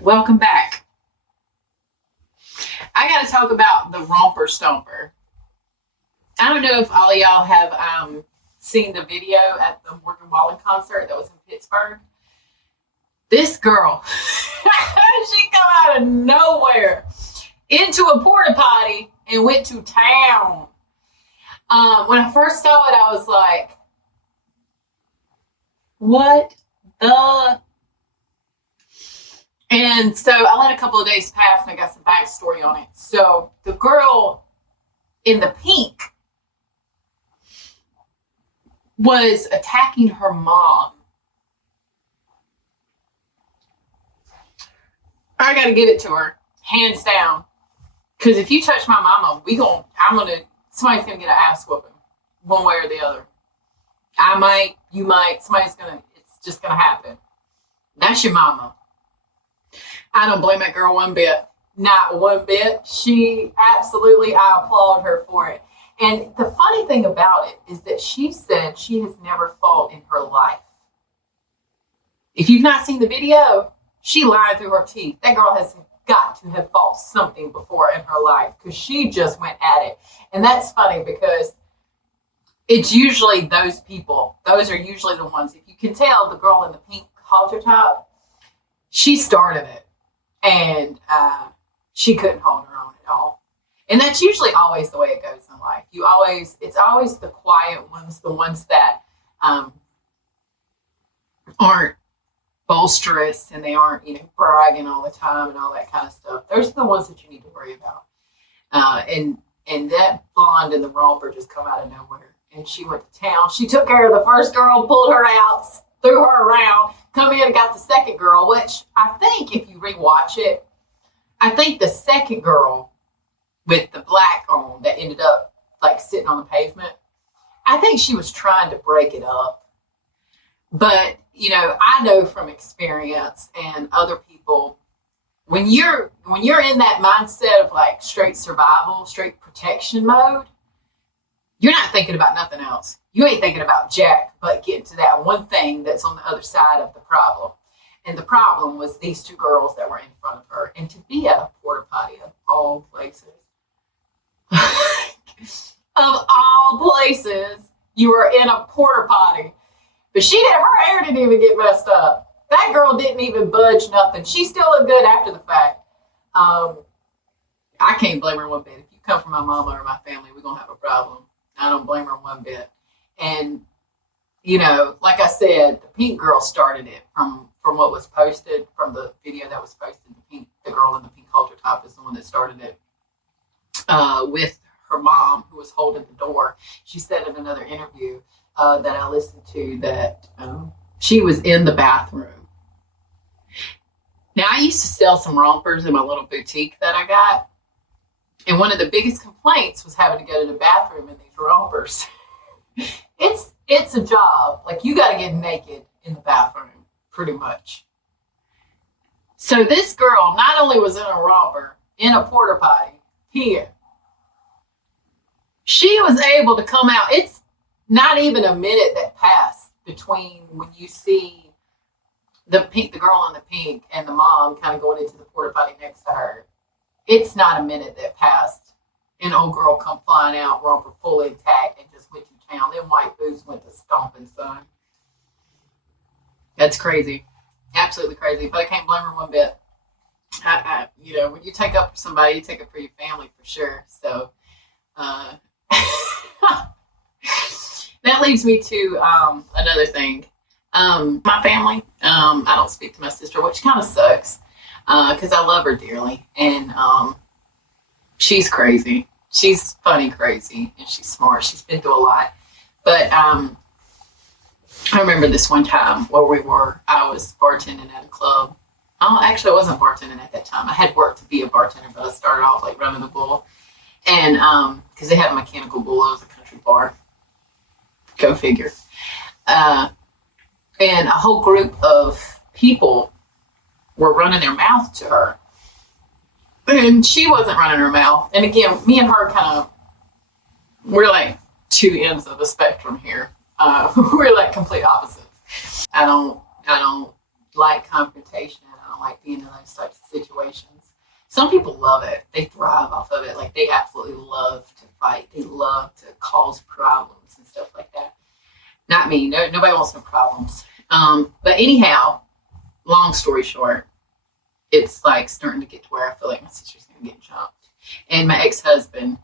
Welcome back. I got to talk about the Romper Stomper. I don't know if all of y'all have seen the video at the Morgan Wallen concert that was in Pittsburgh. This girl, she come out of nowhere into a porta potty and went to town. When I first saw it, I was like, what the? And so I let a couple of days pass and I got some backstory on it. So the girl in the pink was attacking her mom. I got to give it to her, hands down. Because if you touch my mama, somebody's going to get an ass whooping one way or the other. I might, you might, it's just going to happen. That's your mama. I don't blame that girl one bit. Not one bit. I applaud her for it. And the funny thing about it is that she said she has never fought in her life. If you've not seen the video, she lied through her teeth. That girl has got to have fought something before in her life because she just went at it. And that's funny because it's usually those people. Those are usually the ones. If you can tell, the girl in the pink halter top, she started it. And she couldn't hold her own at all. And that's usually always the way it goes in life. It's always the quiet ones, the ones that aren't boisterous and they aren't, bragging all the time and all that kind of stuff. Those are the ones that you need to worry about. And that blonde in the romper just come out of nowhere. And she went to town. She took care of the first girl, pulled her out, threw her around, come in and got the second girl, which I think if you rewatch it, I think the second girl with the black on that ended up like sitting on the pavement, I think she was trying to break it up. But, I know from experience and other people, when you're in that mindset of like straight survival, straight protection mode, you're not thinking about nothing else. You ain't thinking about jack, but getting to that one thing that's on the other side of the problem. And the problem was these two girls that were in front of her. And to be at a porta potty of all places, you were in a porta potty. But her hair didn't even get messed up. That girl didn't even budge nothing. She still looked good after the fact. I can't blame her one bit. If you come from my mama or my family, we're going to have a problem. I don't blame her one bit. And, like I said, the pink girl started it from what was posted, from the video that was posted. The girl in the pink halter top is the one that started it with her mom, who was holding the door. She said in another interview that I listened to that she was in the bathroom. Now, I used to sell some rompers in my little boutique that I got. And one of the biggest complaints was having to go to the bathroom in these rompers. It's a job. Like, you got to get naked in the bathroom, pretty much. So this girl not only was in a romper, in a porta potty, here, she was able to come out. It's not even a minute that passed between when you see the girl in the pink and the mom kind of going into the porta potty next to her. It's not a minute that passed. An old girl come flying out, romper fully intact, and just went to town. Them white boots went to stomping, son. That's crazy. Absolutely crazy. But I can't blame her one bit. When you take up for somebody, you take up for your family for sure. So that leads me to another thing. My family, I don't speak to my sister, which kind of sucks. Because I love her dearly, and she's crazy. She's funny crazy, and she's smart. She's been through a lot. But I remember this one time where I was bartending at a club. Oh, actually, I wasn't bartending at that time. I had worked to be a bartender, but I started off like running the bull. And because they had a mechanical bull, it was a country bar. Go figure. And a whole group of people were running their mouth to her. And she wasn't running her mouth. And again, me and her we're like two ends of the spectrum here. We're like complete opposites. I don't like confrontation. I don't like being in those types of situations. Some people love it. They thrive off of it. Like they absolutely love to fight. They love to cause problems and stuff like that. Not me. No, nobody wants no problems. But anyhow, long story short, it's like starting to get to where I feel like my sister's going to get jumped. And my ex-husband,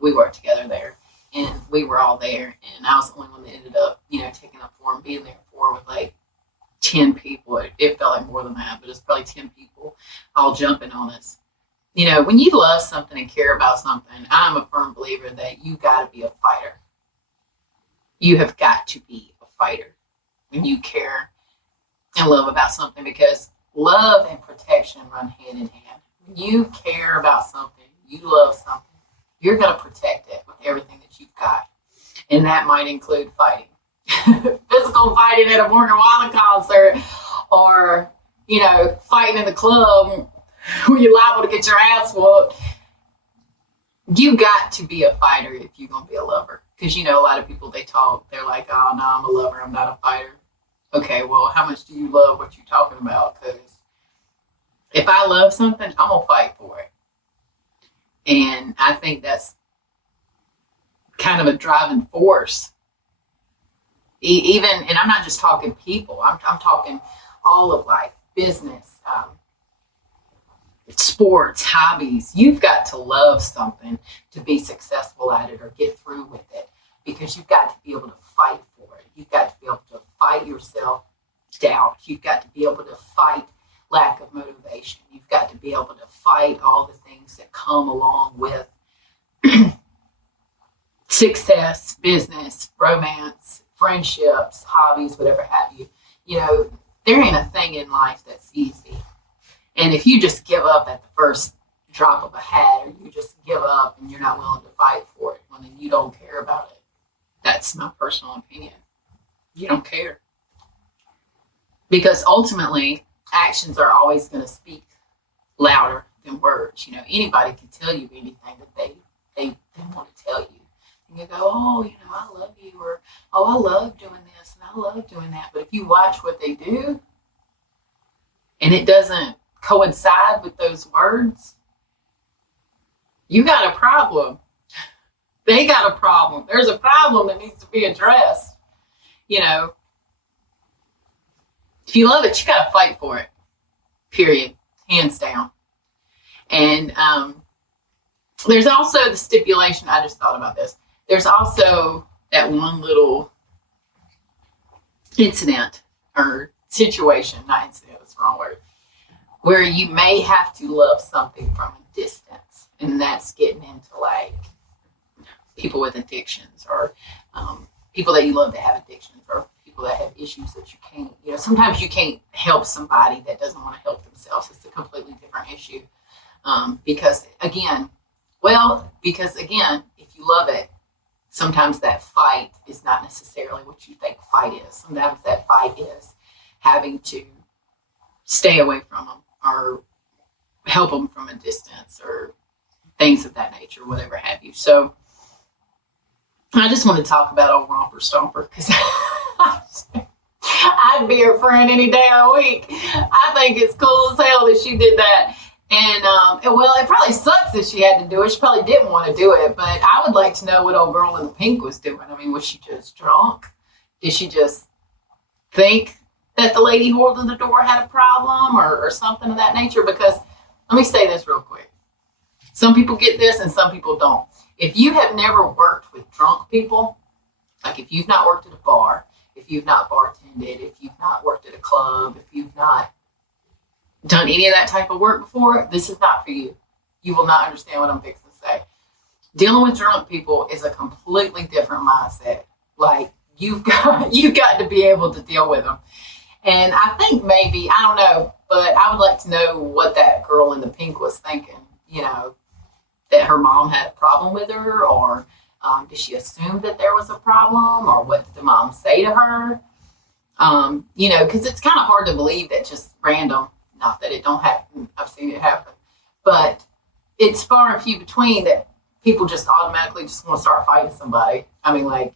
we worked together there. And we were all there. And I was the only one that ended up, taking up for him, being there for with like 10 people. It felt like more than that, but it's probably 10 people all jumping on us. When you love something and care about something, I'm a firm believer that you got to be a fighter. You have got to be a fighter when you care and love about something, because love and protection run hand in hand. When you care about something, you love something, you're going to protect it with everything that you've got. And that might include fighting. Physical fighting at a Morgan Wallen concert, or, fighting in the club where you're liable to get your ass whooped. You got to be a fighter if you're going to be a lover. Because, a lot of people, they're like, oh, no, I'm a lover, I'm not a fighter. Okay, well, how much do you love what you're talking about? Because if I love something, I'm going to fight for it. And I think that's kind of a driving force. Even, and I'm not just talking people, I'm talking all of life, business, sports, hobbies. You've got to love something to be successful at it or get through with it, because you've got to be able to fight for it. You've got to be able to fight yourself doubt. You've got to be able to fight lack of motivation. You've got to be able to fight all the things that come along with success, business, romance, friendships, hobbies, whatever have you. There ain't a thing in life that's easy. And if you just give up at the first drop of a hat, or you just give up and you're not willing to fight for it, well, then you don't care about it. That's my personal opinion. You don't care. Because ultimately, actions are always going to speak louder than words. Anybody can tell you anything that they want to tell you. And you go, oh, I love you, or, oh, I love doing this and I love doing that. But if you watch what they do and it doesn't coincide with those words, you got a problem. They got a problem. There's a problem that needs to be addressed. If you love it, you got to fight for it. Period. Hands down. And there's also the stipulation. I just thought about this. There's also that one little incident or situation, not incident, that's the wrong word, where you may have to love something from a distance. And that's getting into like people with addictions, or people that you love that have addictions, or people that have issues that you can't, sometimes you can't help somebody that doesn't want to help themselves. It's a completely different issue. Because again, if you love it, sometimes that fight is not necessarily what you think fight is. Sometimes that fight is having to stay away from them or help them from a distance or things of that nature, whatever have you. So I just want to talk about old Romper Stomper, because I'd be her friend any day of the week. I think it's cool as hell that she did that. And, well, it probably sucks that she had to do it. She probably didn't want to do it, but I would like to know what old girl in the pink was doing. I mean, was she just drunk? Did she just think that the lady holding the door had a problem or something of that nature? Because let me say this real quick. Some people get this and some people don't. If you have never worked with drunk people, like if you've not worked at a bar, if you've not bartended, if you've not worked at a club, if you've not done any of that type of work before, this is not for you. You will not understand what I'm fixing to say. Dealing with drunk people is a completely different mindset. Like you've got to be able to deal with them. And I think maybe, I don't know, but I would like to know what that girl in the pink was thinking, that her mom had a problem with her, or did she assume that there was a problem, or what did the mom say to her? Because it's kind of hard to believe that just random, not that it don't happen, I've seen it happen, but it's far and few between that people just automatically just want to start fighting somebody. I mean, like,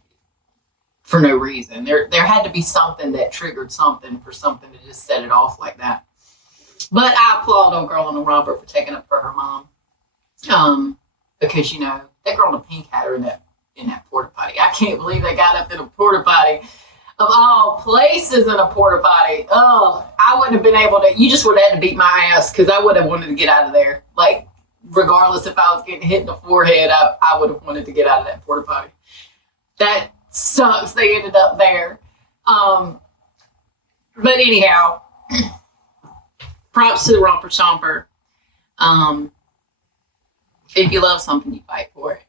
for no reason. There had to be something that triggered something for something to just set it off like that. But I applaud old girl in the romper for taking up for her mom. Because that girl in the pink had her in that porta potty. I can't believe they got up in a porta potty. Of all places in a porta potty. Oh, I wouldn't have been able to. You just would have had to beat my ass because I would have wanted to get out of there. Like, regardless if I was getting hit in the forehead, I would have wanted to get out of that porta potty. That sucks. They ended up there. But anyhow, props to the romper chomper. If you love something, you fight for it.